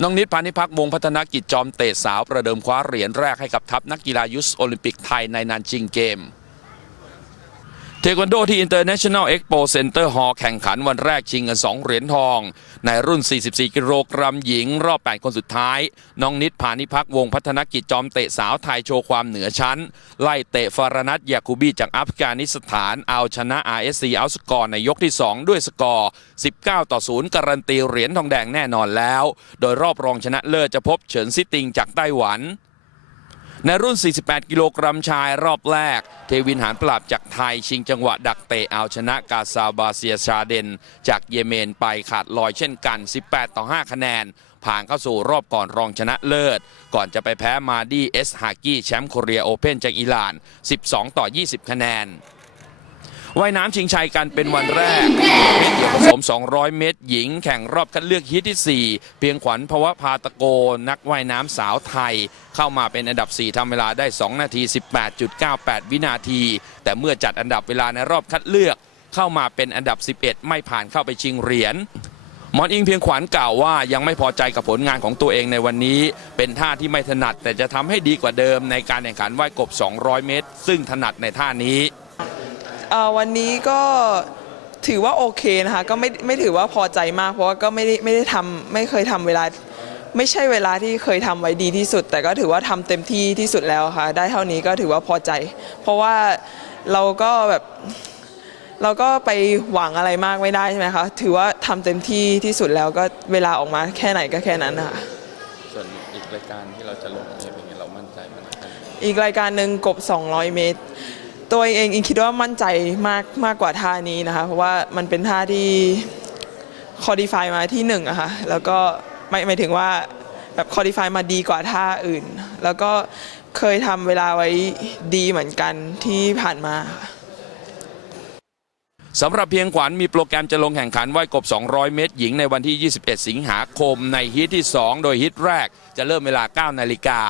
น้องนิดพานิพักวงพัฒนกิจจอมเตะสาวประเดิมคว้าเหรียญแรกให้กับทัพนักกีฬายุสโอลิมปิกไทยในนานจิงเกม เทควันโดที่ International Expo Center Hall แข่งขันวันแรกชิงกัน2เหรียญทอง ในรุ่น 44 กิโลกรัมหญิง รอบ 8 คนสุดท้าย น้องนิดพานิพักวงพัฒนกิจจอมเตะสาวไทยโชว์ความเหนือชั้น ไล่เตะฟารนัทยาคูบีจากอัฟกานิสถานเอาชนะ RSC เอาสกอร์ในยกที่ 2 ด้วยสกอร์ 19 ต่อ 0 การันตีเหรียญทองแดงแน่นอนแล้ว โดยรอบรองชนะเลิศจะพบเฉินซิติงจากไต้หวัน ในรุ่น 48 กิโลกรัมชายรอบแรก เทวินหานปราบจากไทย ชิงจังหวะดักเตะเอาชนะกาซาบาเซียชาเดน จากเยเมนไปขาดลอยเช่นกัน 18 ต่อ 5 คะแนน ผ่านเข้าสู่รอบก่อนรองชนะเลิศ ก่อนจะไปแพ้มาดี้เอสฮากี้แชมป์โคเรียโอเพ่นจากอิหร่าน 12 ต่อ 20 คะแนน ว่ายน้ำชิงชัยกันเป็นวันแรกเมตรเดี่ยวผสม 200 เมตรหญิง แข่งรอบคัดเลือกฮิตที่ 4 เพียงขวัญภวะพาตะโก นักว่ายน้ำสาวไทย เข้ามาเป็นอันดับ 4ทำเวลาได้ 2 นาที 18.98 วินาที แต่เมื่อจัดอันดับเวลาในรอบคัดเลือก เข้ามาเป็นอันดับ 11 ไม่ผ่านเข้าไปชิงเหรียญมอนอิงเพียงขวัญกล่าวว่ายังไม่พอใจกับผลงานของตัวเองในวันนี้ เป็นท่าที่ไม่ถนัดแต่จะทำให้ดีกว่าเดิมในการแข่งขันว่ายกบ 200 เมตร ซึ่งถนัดในท่านี้ เอ่อวันนี้ก็ถือว่าโอเคนะคะก็ไม่ไม่ถือว่าพอใจมาก เพราะว่าก็ไม่ได้ไม่ได้ทำไม่เคยทำเวลา ไม่ใช่เวลาที่เคยทำไว้ดีที่สุด แต่ก็ถือว่าทำเต็มที่ที่สุดแล้วค่ะ ได้เท่านี้ก็ถือว่าพอใจ เพราะว่าเราก็แบบเราก็ไปหวังอะไรมากไม่ได้ใช่ไหมคะถือว่าทำเต็มที่ที่สุดแล้วก็เวลาออกมาแค่ไหนก็แค่นั้นนะคะ ส่วนอีกรายการที่เราจะลงเนี่ยเป็นไงเรามั่นใจมันอีกรายการหนึ่งกบ 200 เมตร ตัวเองเองคิดว่ามั่นใจมากมากกว่าท่านี้นะคะ เพราะว่ามันเป็นท่าที่คอดีฟายมาที่หนึ่งอะค่ะแล้วก็ไม่หมายถึงว่าแบบคอดีฟายมาดีกว่าท่าอื่น แล้วก็เคยทำเวลาไว้ดีเหมือนกันที่ผ่านมาค่ะ สำหรับเพียงขวัญมีโปรแกรมจะลงแข่งขันว่ายกบ 200 เมตรหญิงในวันที่ 21 สิงหาคมในฮีทที่ 2 โดยฮีทแรกจะเริ่มเวลา 9 นาฬิกา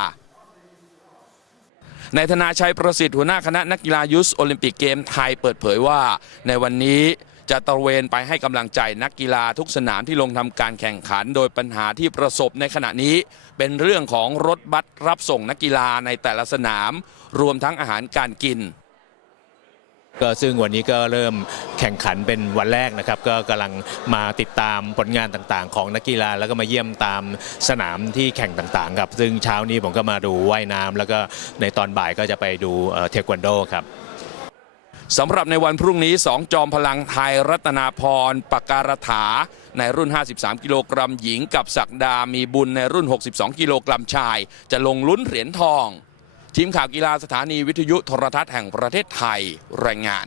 นายธนาชัยประสิทธิ์หัวหน้าคณะนักกีฬายุสโอลิมปิกเกมไทยเปิดเผยว่า ในวันนี้จะตระเวนไปให้กำลังใจนักกีฬาทุกสนามที่ลงทำการแข่งขัน โดยปัญหาที่ประสบในขณะนี้ เป็นเรื่องของรถบัสรับส่งนักกีฬาในแต่ละสนาม รวมทั้งอาหารการกิน ก็ซึ่งวันนี้ก็เริ่มแข่งขันเป็นวันแรกนะครับ ก็กำลังมาติดตามผลงานต่างๆ ของนักกีฬาแล้วก็มาเยี่ยมตามสนามที่แข่งต่างๆครับ ซึ่งเช้านี้ผมก็มาดูว่ายน้ำแล้วก็ในตอนบ่ายก็จะไปดูเทควันโดครับสำหรับในวันพรุ่งนี้ 2 จอมพลังไทยรัตนาพรปการถา ในรุ่น 53 กิโลกรัมหญิงกับศักดามีบุญในรุ่น 62 กิโลกรัมชาย จะลงลุ้นเหรียญทอง ทีมข่าวกีฬาสถานีวิทยุโทรทัศน์แห่งประเทศไทยรายงาน